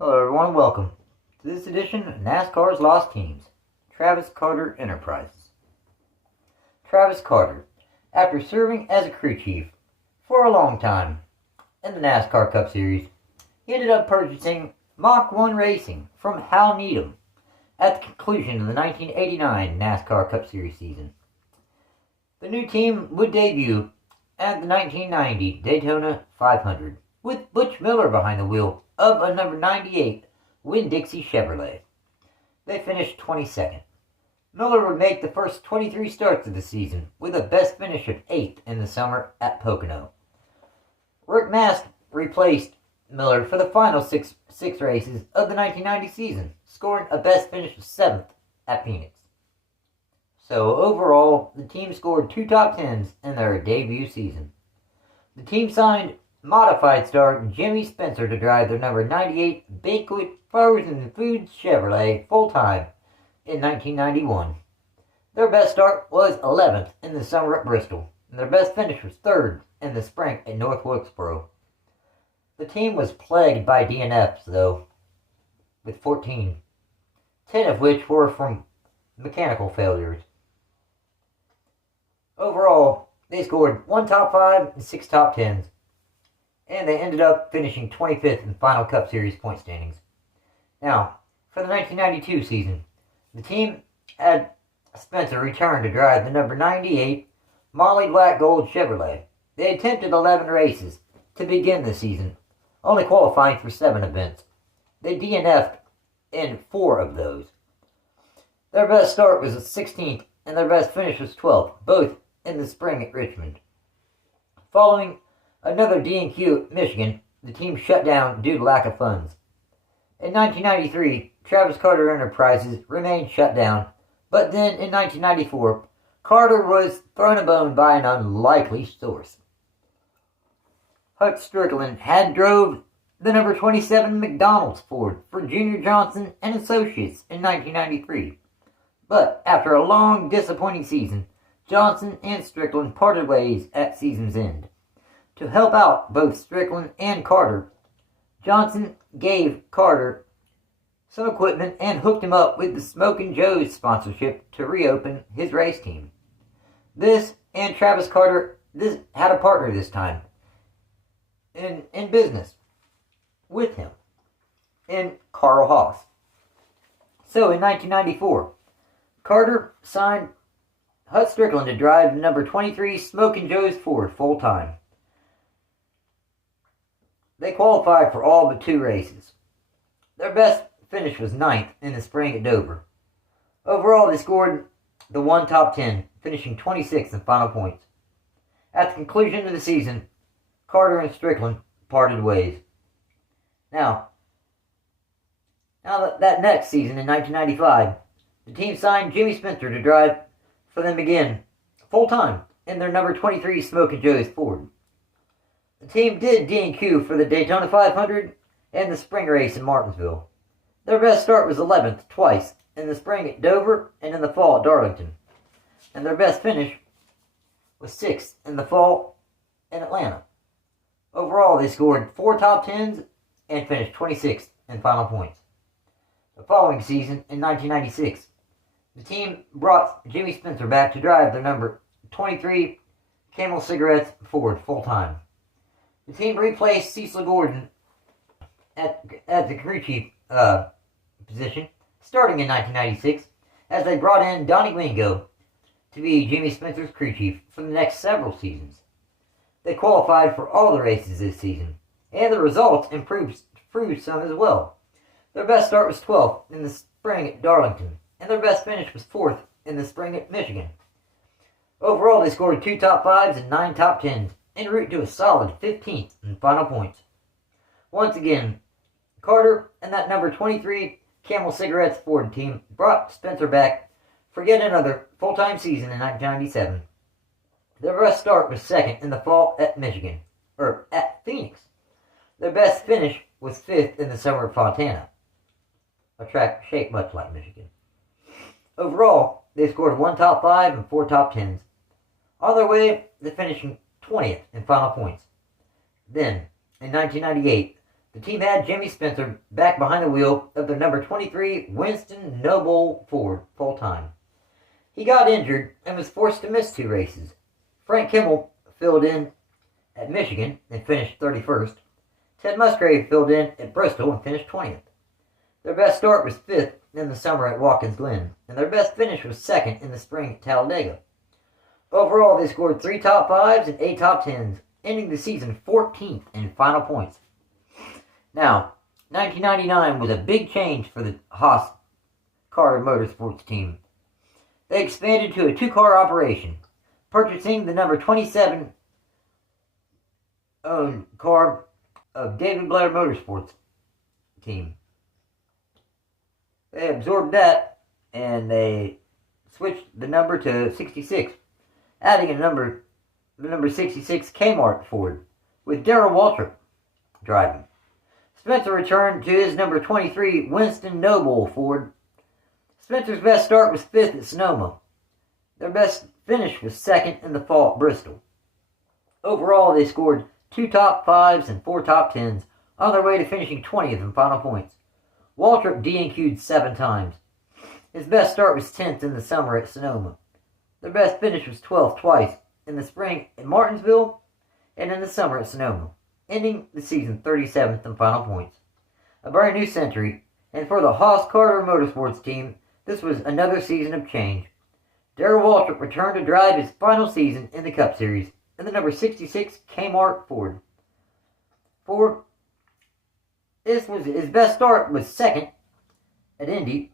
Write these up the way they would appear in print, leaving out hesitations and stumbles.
Hello everyone and welcome to this edition of NASCAR's Lost Teams, Travis Carter Enterprises. Travis Carter, after serving as a crew chief for a long time in the NASCAR Cup Series, he ended up purchasing Mach 1 Racing from Hal Needham at the conclusion of the 1989 NASCAR Cup Series season. The new team would debut at the 1990 Daytona 500 with Butch Miller behind the wheel of a number 98 Winn-Dixie Chevrolet. They finished 22nd. Miller would make the first 23 starts of the season with a best finish of 8th in the summer at Pocono. Rick Mast replaced Miller for the final six races of the 1990 season, scoring a best finish of 7th at Phoenix. So overall, the team scored 2 top 10s in their debut season. The team signed modified star Jimmy Spencer to drive their number 98 Banquet Frozen Foods Chevrolet full-time in 1991. Their best start was 11th in the summer at Bristol, and their best finish was 3rd in the spring at North Wilkesboro. The team was plagued by DNFs, though, with 14, 10 of which were from mechanical failures. Overall, they scored 1 top 5 and 6 top 10s, and they ended up finishing 25th in the final Cup Series point standings. Now, for the 1992 season, the team had Spencer return to drive the number 98 Molly Black Gold Chevrolet. They attempted 11 races to begin the season, only qualifying for 7 events. They DNF'd in 4 of those. Their best start was 16th, and their best finish was 12th, both in the spring at Richmond. Following another DNQ at Michigan, the team shut down due to lack of funds. In 1993, Travis Carter Enterprises remained shut down, but then in 1994, Carter was thrown a bone by an unlikely source. Hut Strickland had drove the number 27 McDonald's Ford for Junior Johnson and Associates in 1993. But after a long, disappointing season, Johnson and Strickland parted ways at season's end. To help out both Strickland and Carter, Johnson gave Carter some equipment and hooked him up with the Smokin' Joe's sponsorship to reopen his race team. This and Travis Carter had a partner this time in business with him, in Carl Haas. So in 1994, Carter signed Hut Strickland to drive the number 23 Smokin' Joe's Ford full-time. They qualified for all but 2 races. Their best finish was 9th in the spring at Dover. Overall, they scored the 1 top 10, finishing 26th in final points. At the conclusion of the season, Carter and Strickland parted ways. Now that next season in 1995, the team signed Jimmy Spencer to drive for them again, full-time, in their number 23 Smokin' Joe's Ford. The team did DNQ for the Daytona 500 and the spring race in Martinsville. Their best start was 11th twice, in the spring at Dover and in the fall at Darlington. And their best finish was 6th in the fall in Atlanta. Overall, they scored 4 top 10s and finished 26th in final points. The following season, in 1996, the team brought Jimmy Spencer back to drive their number 23 Camel Cigarettes Ford full-time. The team replaced Cecil Gordon at the crew chief position, starting in 1996, as they brought in Donnie Wingo to be Jimmy Spencer's crew chief for the next several seasons. They qualified for all the races this season, and the results improved some as well. Their best start was 12th in the spring at Darlington, and their best finish was 4th in the spring at Michigan. Overall, they scored 2 top 5s and 9 top 10s, en route to a solid 15th in final points. Once again, Carter and that number 23 Camel Cigarettes Ford team brought Spencer back for yet another full-time season in 1997. Their best start was 2nd in the fall at Phoenix. Their best finish was 5th in the summer at Fontana, a track shaped much like Michigan. Overall, they scored 1 top 5 and 4 top 10s, on their way to finishing 20th in final points. Then, in 1998, the team had Jimmy Spencer back behind the wheel of the number 23 Winston Noble Ford full-time. He got injured and was forced to miss 2 races. Frank Kimmel filled in at Michigan and finished 31st. Ted Musgrave filled in at Bristol and finished 20th. Their best start was 5th in the summer at Watkins Glen, and their best finish was 2nd in the spring at Talladega. Overall, they scored 3 top 5s and 8 top 10s, ending the season 14th in final points. Now, 1999 was a big change for the Haas Carter Motorsports team. They expanded to a 2-car operation, purchasing the number 27 owned car of David Blair Motorsports team. They absorbed that, and they switched the number to 66, adding the number 66 Kmart Ford, with Darrell Waltrip driving. Spencer returned to his number 23 Winston Noble Ford. Spencer's best start was 5th at Sonoma. Their best finish was 2nd in the fall at Bristol. Overall, they scored 2 top 5s and 4 top 10s, on their way to finishing 20th in final points. Waltrip DNQ'd 7 times. His best start was 10th in the summer at Sonoma. Their best finish was 12th twice, in the spring at Martinsville and in the summer at Sonoma, ending the season 37th in final points. A brand new century, and for the Haas Carter Motorsports team, this was another season of change. Darrell Waltrip returned to drive his final season in the Cup Series in the number 66 Kmart Ford. His best start was 2nd at Indy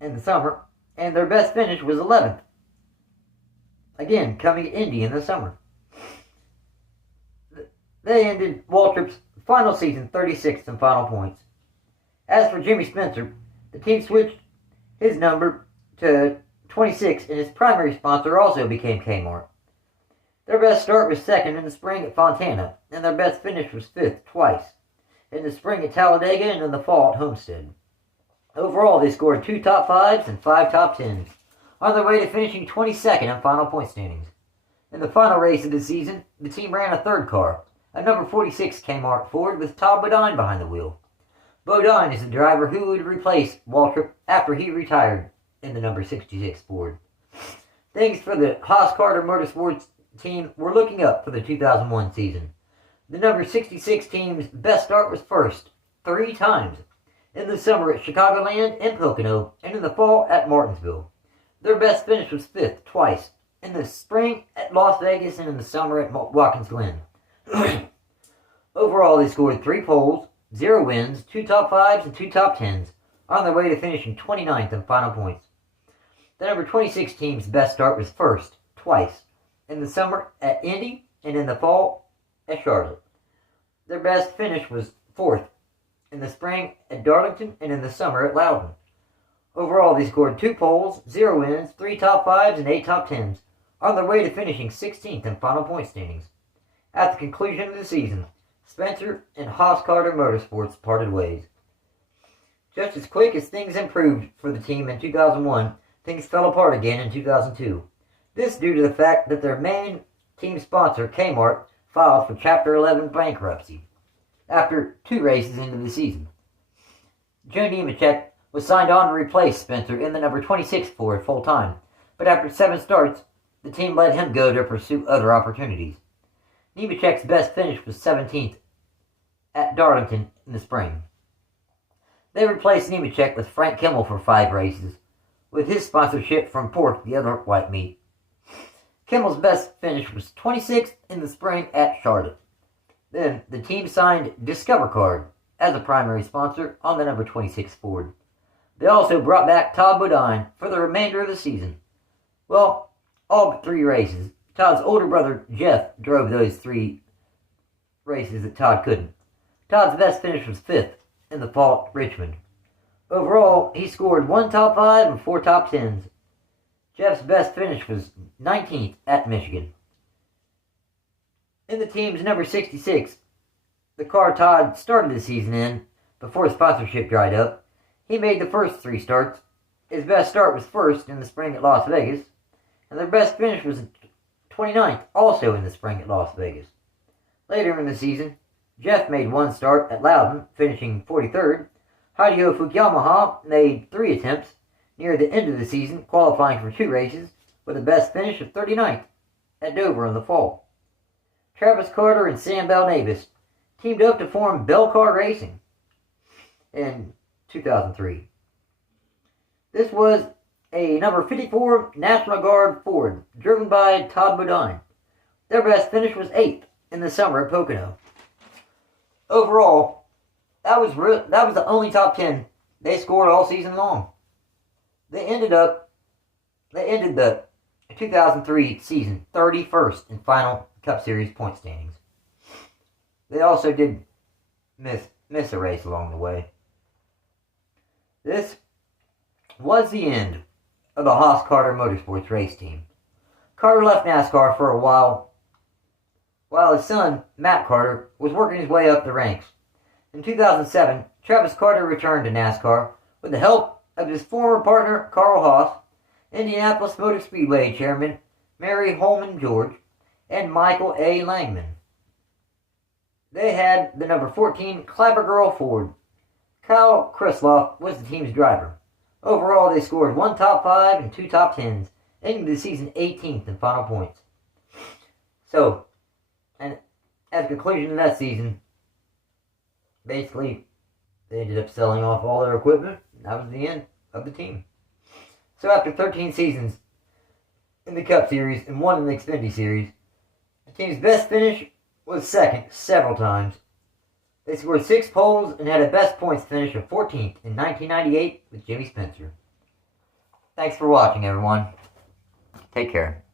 in the summer, and their best finish was 11th. Again, coming at Indy in the summer. They ended Waltrip's final season 36th in final points. As for Jimmy Spencer, the team switched his number to 26, and his primary sponsor also became Kmart. Their best start was 2nd in the spring at Fontana, and their best finish was 5th twice, in the spring at Talladega and in the fall at Homestead. Overall, they scored 2 top 5s and 5 top 10s, on their way to finishing 22nd in final point standings. In the final race of the season, the team ran a 3rd car, a number 46 Kmart Ford with Todd Bodine behind the wheel. Bodine is the driver who would replace Waltrip after he retired in the number 66 Ford. Things for the Haas Carter Motorsports team were looking up for the 2001 season. The number 66 team's best start was 1st, 3 times, in the summer at Chicagoland and Pocono, and in the fall at Martinsville. Their best finish was 5th twice, in the spring at Las Vegas and in the summer at Watkins Glen. Overall, they scored 3 poles, 0 wins, 2 top 5s, and 2 top 10s, on their way to finishing 29th in final points. The number 26 team's best start was 1st, twice, in the summer at Indy and in the fall at Charlotte. Their best finish was 4th, in the spring at Darlington and in the summer at Loudon. Overall, they scored 2 poles, 0 wins, 3 top 5s, and 8 top 10s, on their way to finishing 16th in final point standings. At the conclusion of the season, Spencer and Haas Carter Motorsports parted ways. Just as quick as things improved for the team in 2001, things fell apart again in 2002. This due to the fact that their main team sponsor, Kmart, filed for Chapter 11 bankruptcy after 2 races into the season. Joe Nemechek was signed on to replace Spencer in the number 26 Ford full-time, but after 7 starts, the team let him go to pursue other opportunities. Nemechek's best finish was 17th at Darlington in the spring. They replaced Nemechek with Frank Kimmel for 5 races, with his sponsorship from Pork, the other white meat. Kimmel's best finish was 26th in the spring at Charlotte. Then, the team signed Discover Card as a primary sponsor on the number 26 Ford. They also brought back Todd Bodine for the remainder of the season. Well, all but 3 races. Todd's older brother, Jeff, drove those 3 races that Todd couldn't. Todd's best finish was 5th in the fall at Richmond. Overall, he scored 1 top 5 and 4 top 10s. Jeff's best finish was 19th at Michigan. In the team's number 66, the car Todd started the season in, before sponsorship dried up, he made the first 3 starts. His best start was 1st in the spring at Las Vegas, and their best finish was 29th, also in the spring at Las Vegas. Later in the season, Jeff made one start at Loudon, finishing 43rd. Hideo Fukuyama made 3 attempts near the end of the season, qualifying for 2 races, with a best finish of 39th at Dover in the fall. Travis Carter and Sam Balnavis teamed up to form Belcar Racing in 2003. This was a number 54 National Guard Ford, driven by Todd Bodine. Their best finish was 8th in the summer at Pocono. Overall, that was the only top 10 they scored all season long. They ended the 2003 season 31st in final Cup Series point standings. They also did miss a race along the way. This was the end of the Haas Carter Motorsports race team. Carter left NASCAR for a while his son, Matt Carter, was working his way up the ranks. In 2007, Travis Carter returned to NASCAR with the help of his former partner, Carl Haas, Indianapolis Motor Speedway chairman, Mary Holman George, and Michael A. Langman. They had the number 14 Clapper Girl Ford. Kyle Krisloff was the team's driver. Overall, they scored 1 top 5 and 2 top 10s, ending the season 18th in final points. So, and at the conclusion of that season, basically, they ended up selling off all their equipment. That was the end of the team. So after 13 seasons in the Cup Series and 1 in the Xfinity Series, the team's best finish was 2nd several times. They scored 6 poles and had a best points finish of 14th in 1998 with Jimmy Spencer. Thanks for watching, everyone. Take care.